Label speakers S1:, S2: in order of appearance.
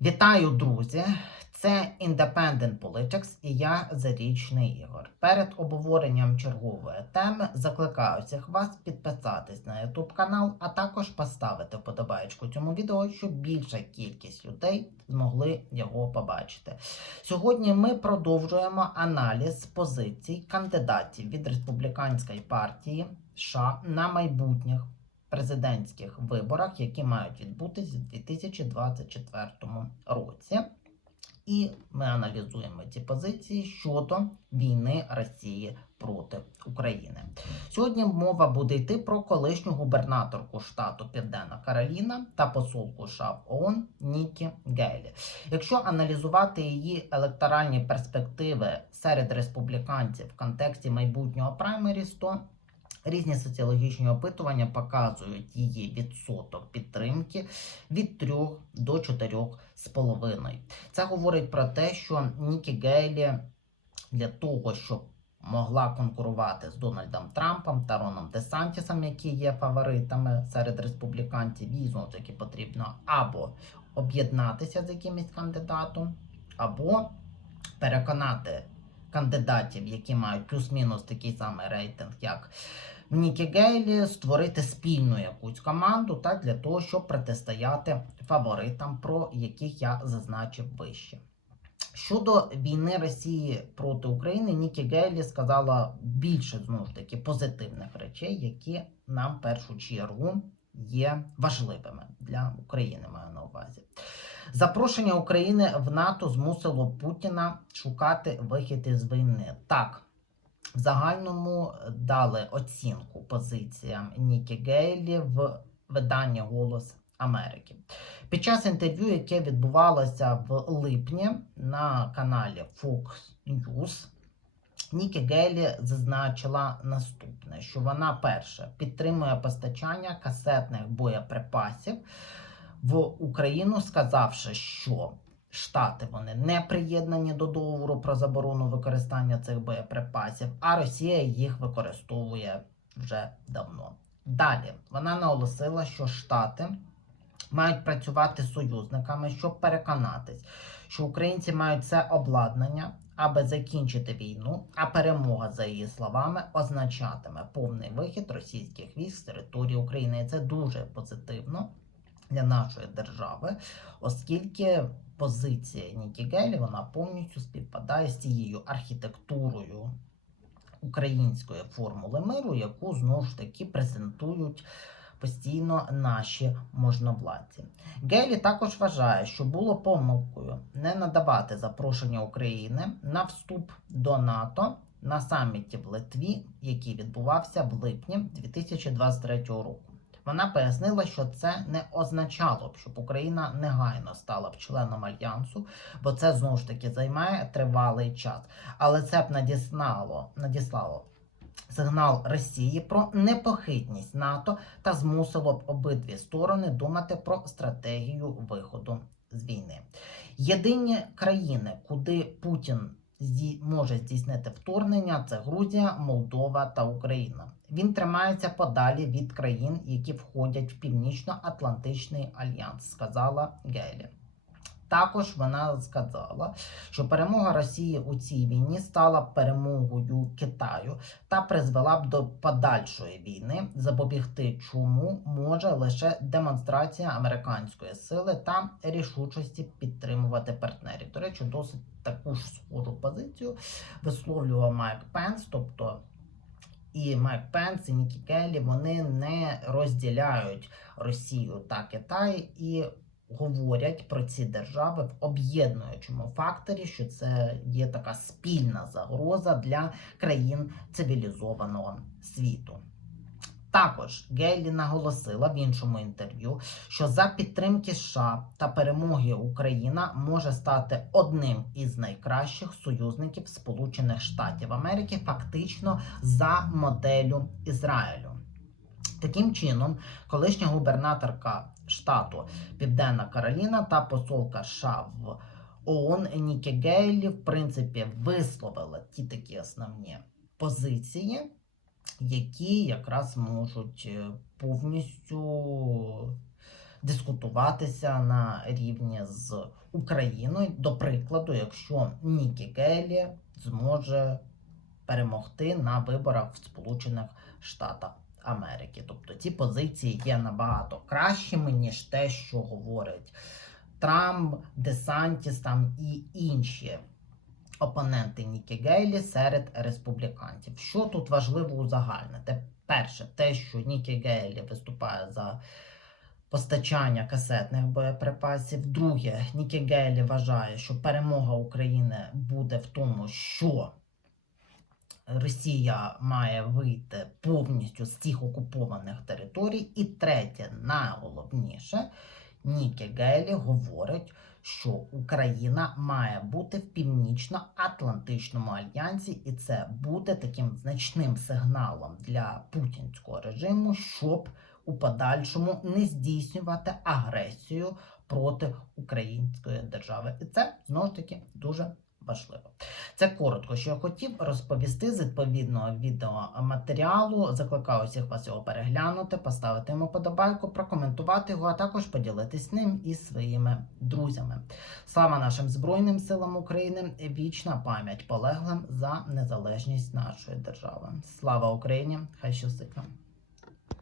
S1: Вітаю, друзі! Це Independent Politics і я Зарічний Ігор. Перед обговоренням чергової теми закликаю всіх вас підписатись на YouTube канал, а також поставити вподобайку цьому відео, щоб більша кількість людей змогли його побачити. Сьогодні ми продовжуємо аналіз позицій кандидатів від республіканської партії США на майбутніх президентських виборах, які мають відбутися у 2024 році. І ми аналізуємо ці позиції щодо війни Росії проти України. Сьогодні мова буде йти про колишню губернаторку штату Південна Кароліна та посолку США в ООН Нікі Гейлі. Якщо аналізувати її електоральні перспективи серед республіканців в контексті майбутнього праймеріс, то Різні соціологічні опитування показують її відсоток підтримки від 3 до 4,5. Це говорить про те, що Нікі Гейлі для того, щоб могла конкурувати з Дональдом Трампом та Роном Десантісом, які є фаворитами серед республіканців, їй знову таки потрібно або об'єднатися з якимось кандидатом, або переконати кандидатів, які мають плюс-мінус такий самий рейтинг, як Нікі Гейлі, створити спільну якусь команду так, для того, щоб протистояти фаворитам, про яких я зазначив вище. Щодо війни Росії проти України, Нікі Гейлі сказала більше знову ж таки позитивних речей, які нам в першу чергу є важливими для України. Маю на увазі. Запрошення України в НАТО змусило Путіна шукати вихід із війни. Так, в загальному дали оцінку позиціям Нікі Гейлі в виданні Голос Америки. Під час інтерв'ю, яке відбувалося в липні на каналі Fox News, Нікі Гейлі зазначила наступне: що вона перше підтримує постачання касетних боєприпасів в Україну, сказавши, що Штати вони не приєднані до договору про заборону використання цих боєприпасів, а Росія їх використовує вже давно. Далі вона наголосила, що Штати мають працювати з союзниками, щоб переконатись, що українці мають це обладнання, аби закінчити війну. А перемога, за її словами, означатиме повний вихід російських військ з території України. І це дуже позитивно для нашої держави, оскільки позиція Нікі Гелі вона повністю співпадає з цією архітектурою української формули миру, яку знову ж таки презентують постійно наші можновладці. Гелі також вважає, що було помилкою не надавати запрошення України на вступ до НАТО на саміті в Литві, який відбувався в липні 2023 року. Вона пояснила, що це не означало б, щоб Україна негайно стала б членом альянсу, бо це знову ж таки займає тривалий час. Але це б надіслало, надіслало сигнал Росії про непохитність НАТО та змусило б обидві сторони думати про стратегію виходу з війни. Єдині країни, куди Путін може здійснити вторгнення, це Грузія, Молдова та Україна. Він тримається подалі від країн, які входять в Північно-Атлантичний альянс, сказала Гелі. Також вона сказала, що перемога Росії у цій війні стала перемогою Китаю та призвела б до подальшої війни, запобігти чому може лише демонстрація американської сили та рішучості підтримувати партнерів. До речі, досить таку ж схожу позицію висловлював Майк Пенс, тобто і Майк Пенс, і Нікі Келлі, вони не розділяють Росію та Китай і говорять про ці держави в об'єднуючому факторі, що це є така спільна загроза для країн цивілізованого світу. Також Гейлі наголосила в іншому інтерв'ю, що за підтримки США та перемоги Україна може стати одним із найкращих союзників Сполучених Штатів Америки, фактично за моделлю Ізраїлю. Таким чином, колишня губернаторка штату Південна Кароліна та посолка США в ООН Нікі Гейлі, в принципі, висловила ті такі основні позиції, які якраз можуть е, повністю дискутуватися на рівні з Україною. До прикладу, якщо Нікі Гейлі зможе перемогти на виборах в Сполучених Штатах Америки. Тобто ці позиції є набагато кращими, ніж те, що говорить Трамп, Десантіс там і інші опоненти Нікі Гейлі серед республіканців. Що тут важливо узагальнити? Перше, те, що Нікі Гейлі виступає за постачання касетних боєприпасів. Друге, Нікі Гейлі вважає, що перемога України буде в тому, що Росія має вийти повністю з цих окупованих територій. І третє, найголовніше, Нікі Гейлі говорить, що Україна має бути в північно-атлантичному альянсі, і це буде таким значним сигналом для путінського режиму, щоб у подальшому не здійснювати агресію проти української держави. І це знову ж таки дуже важливо. Це коротко, що я хотів розповісти з відповідного відеоматеріалу. Закликаю всіх вас його переглянути, поставити йому подобайку, прокоментувати його, а також поділитись ним із своїми друзями. Слава нашим Збройним силам України! Вічна пам'ять полеглим за незалежність нашої держави. Слава Україні! Хай щастить вам!